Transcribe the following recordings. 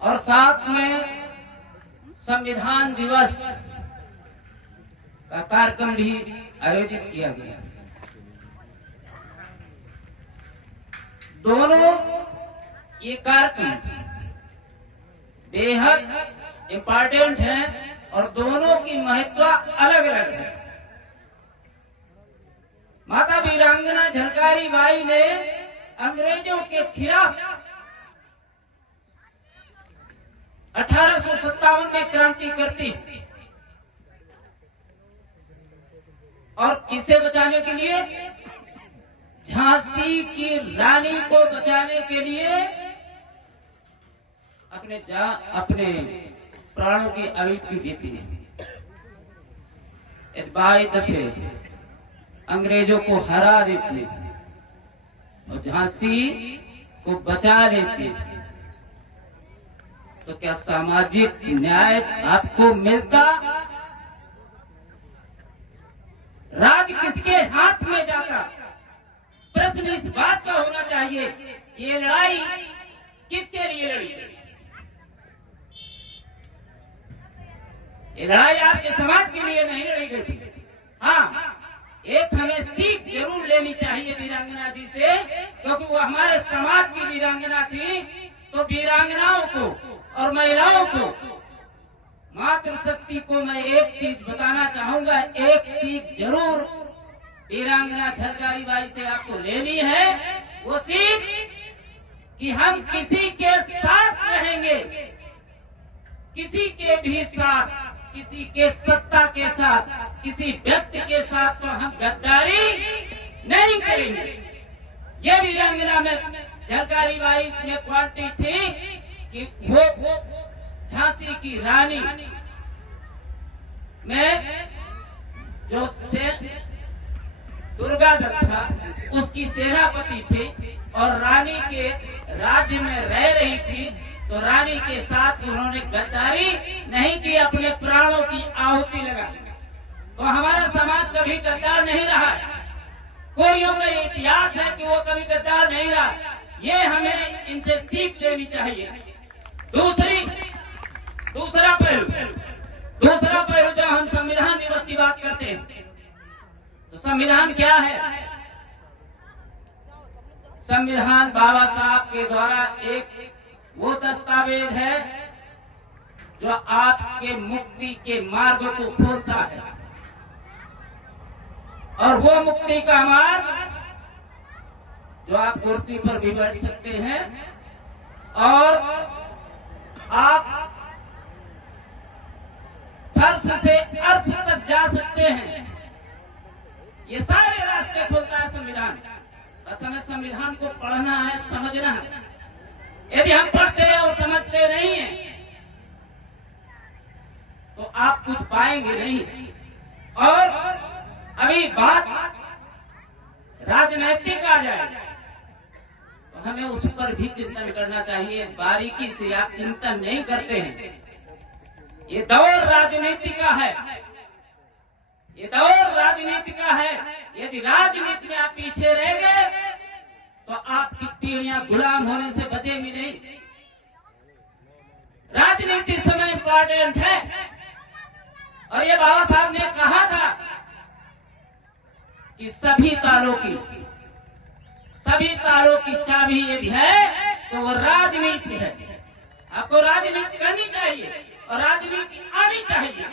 और साथ में संविधान दिवस का कार्यक्रम भी आयोजित किया गया। दोनों ये कार्यक्रम बेहद इम्पोर्टेंट है और दोनों की महत्व अलग अलग है। माता वीरांगना झलकारी बाई ने अंग्रेजों के खिलाफ 1857 में क्रांति करती और किसे बचाने के लिए? झांसी की रानी को बचाने के लिए अपने प्राणों की आहुति देती है। 22 दफे अंग्रेजों को हरा देती और झांसी को बचा लेती। तो क्या सामाजिक न्याय आपको मिलता? राज किसके हाथ में जाता? प्रश्न इस बात का होना चाहिए, ये लड़ाई किसके लिए लड़ी? ये लड़ाई आपके समाज के लिए नहीं लड़ी गई थी। हाँ, एक हमें सीख जरूर लेनी चाहिए वीरांगना जी से, क्योंकि वो हमारे समाज की वीरांगना थी। तो वीरांगनाओं को और महिलाओं को, मातृशक्ति को मैं एक चीज बताना चाहूंगा, एक सीख जरूर वीरांगना झलकारी बाई से आपको लेनी है। वो सीख कि हम किसी के साथ रहेंगे, किसी के भी साथ, किसी के सत्ता के साथ, किसी व्यक्ति के साथ तो हम गद्दारी नहीं करेंगे। ये वीरांगना में झलकारी बाई में क्वालिटी थी कि वो झांसी की रानी में जो दुर्गा दत्त था उसकी सेनापति थी और रानी के राज्य में रह रही थी। तो रानी के साथ उन्होंने गद्दारी नहीं की, अपने प्राणों की आहुति लगा। तो हमारा समाज कभी गद्दार नहीं रहा। कोरियों का इतिहास है कि वो कभी गद्दार नहीं रहा। ये हमें इनसे सीख लेनी चाहिए। दूसरा पहलू जब हम संविधान दिवस की बात करते हैं तो संविधान क्या है? संविधान बाबा साहब के द्वारा एक वो दस्तावेज है जो आपके मुक्ति के मार्ग को खोलता है। और वो मुक्ति का मार्ग जो आप कुर्सी पर भी बैठ सकते हैं और आप फर्श से अर्श तक जा सकते हैं, ये सारे रास्ते खोलता है संविधान। बस हमें संविधान को पढ़ना है, समझना है। यदि हम पढ़ते और समझते नहीं हैं तो आप कुछ पाएंगे नहीं। और अभी बात राजनैतिक आ जाए तो हमें उस पर भी चिंतन करना चाहिए। बारीकी से आप चिंतन नहीं करते हैं। ये दौर राजनीति का है, ये दौर राजनीति का है। यदि राजनीति में आप पीछे रह गए तो आपकी पीढ़ियां गुलाम होने से बचेंगी नहीं। राजनीति इस समय इंपॉर्टेंट है। और ये बाबा साहब ने कहा था कि सभी तारों की चाबी यदि है तो वो राजनीति है। आपको राजनीति करनी चाहिए और राजनीति आनी चाहिए।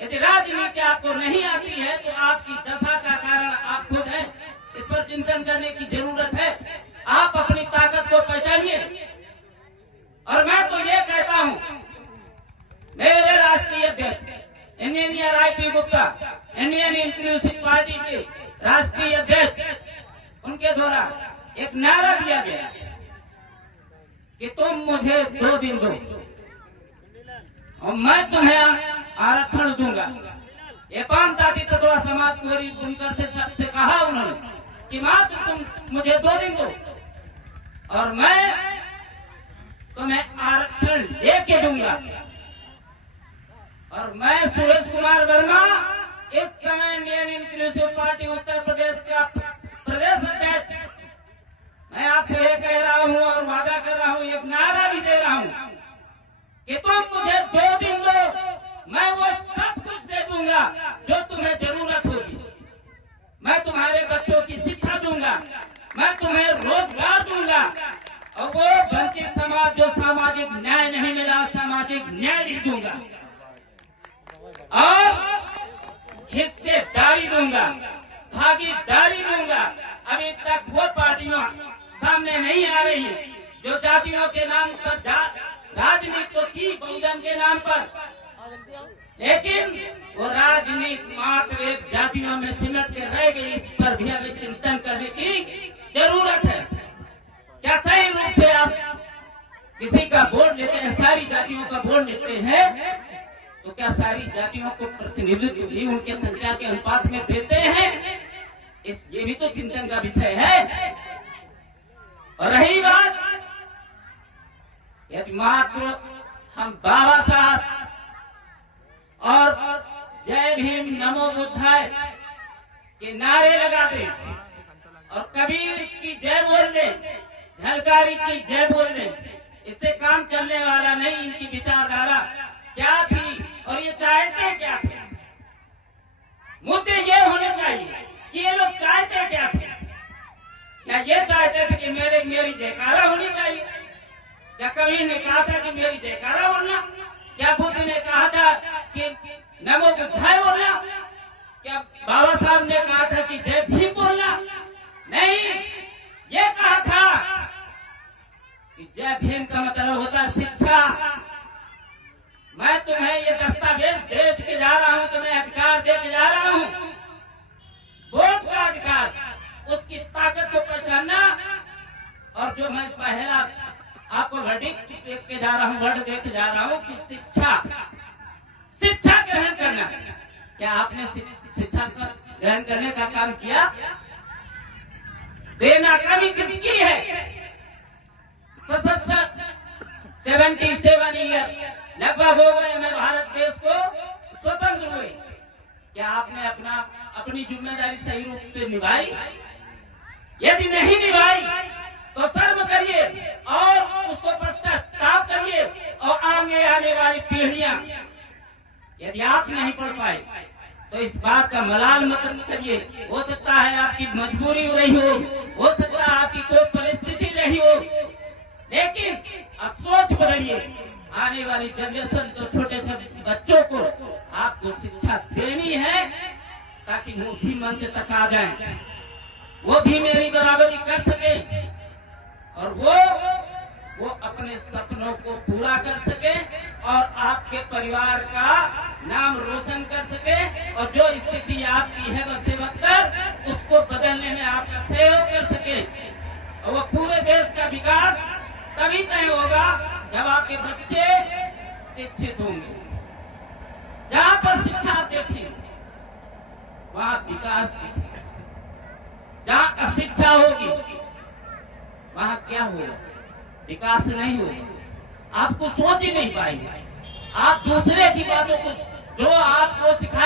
यदि राजनीति आपको नहीं आती है तो आपकी दशा का कारण आप खुद हैं। इस पर चिंतन करने की जरूरत है। आप अपनी ताकत को पहचानिए। और मैं तो ये कहता हूं, मेरे राष्ट्रीय अध्यक्ष engineer IP Gupta, Indian inclusive party के राष्ट्रीय अध्यक्ष, उनके द्वारा एक नारा दिया गया कि तुम मुझे 2 दिन दो और मैं तुम्हें आरक्षण दूंगा। ये पानताती तत्वा समाज को गरीब बुनकर से सबसे कहा उन्होंने कि मात्र तुम मुझे 2 दिन दो और मैं तुम्हें आरक्षण लेके दूंगा। और मैं सुरेश कुमार वर्मा, इस समय Indian inclusive party Uttar Pradesh का प्रदेश अध्यक्ष, मैं आपसे ये कह रहा हूं और वादा कर रहा हूं, एक नारा भी दे रहा हूं कि तुम मुझे 2 दिन दो, मैं वो सब कुछ दे दूंगा जो तुम्हें जरूरत होगी। मैं तुम्हारे बच्चों की शिक्षा दूंगा, मैं तुम्हें रोजगार दूंगा, और वो वंचित समाज जो सामाजिक न्याय नहीं मिला, सामाजिक न्याय भी दूंगा, और हिस्सेदारी दूंगा, भागीदारी दूंगा। अभी तक वो पार्टियां सामने नहीं आ रही है जो जातियों के नाम पर राजनीति तो की बहुजन के नाम पर, लेकिन वो राजनीति मात्र एक जातियों में सिमट के रह गई। इस पर भी हमें चिंतन करने की जरूरत है। क्या सही रूप से आप किसी का वोट लेते हैं, सारी जातियों का वोट लेते हैं, तो क्या सारी जातियों को प्रतिनिधित्व भी उनके संख्या के अनुपात में देते हैं? ये भी तो चिंतन का विषय है। और रही बात, यदि मात्र हम बाबा साहब और जय भीम नमो बुद्धाय के नारे लगा दें और कबीर की जय बोल दें, झलकारी की जय बोल दें, इससे काम चलने वाला नहीं। इनकी विचारधारा क्या थी और ये चाहते क्या थे? मुद्दे ये होने चाहिए कि ये लोग चाहते क्या थे। क्या ये चाहते थे कि मेरी जयकारा होनी चाहिए? क्या कबीर ने कहा था कि मेरी जयकारा बोलना? क्या बुद्ध ने कहा था कि नमो बुद्धाय बोलना? क्या बाबा साहब ने कहा था कि जय भीम बोलना? नहीं, ये कहा था कि जय भीम का मतलब होता है शिक्षा। मैं तुम्हें ये दस्तावेज दे के जा रहा हूं, तुम्हें अधिकार दे के जा रहा हूं, वोट का अधिकार, उसकी ताकत को पहचानना। और जो मैं पहला आपको वर्डिक्ट देख के जा रहा हूं, वर्ड देख के जा रहा हूं कि शिक्षा ग्रहण करना। क्या आपने शिक्षा का ग्रहण करने का काम किया? बेनाकामी किसकी है? 77 ईयर लगभग हो गए हमें भारत देश को स्वतंत्र हुए। क्या आपने अपनी जिम्मेदारी सही रूप से निभाई? यदि नहीं निभाई तो शर्म करिए और उसको पश्चाताप करिए। और आगे आने वाली पीढ़ियां, यदि आप नहीं पढ़ पाए तो इस बात का मलाल मत करिए। हो सकता है आपकी मजबूरी रही हो सकता है आपकी कोई परिस्थिति रही हो, लेकिन अब सोच बदलिए। आने वाली जनरेशन को, छोटे छोटे बच्चों को आपको शिक्षा देनी है ताकि वो भी मंच तक आ जाए, वो भी मेरी बराबरी कर सके और वो अपने सपनों को पूरा कर सके और आपके परिवार का नाम रोशन कर सके। और जो स्थिति आपकी है वक्त वक्त उसको बदलने में आपका सहयोग कर सके। और वो पूरे देश का विकास तभी तय होगा जब आपके बच्चे शिक्षित होंगे। जहां पर शिक्षा आप देखिए वहां विकास दिखेगा। जहां अशिक्षा होगी वहां क्या होगा? विकास नहीं होगा। आपको सोच ही नहीं पाएंगे। आप दूसरे की बातों को जो आपको सिखाए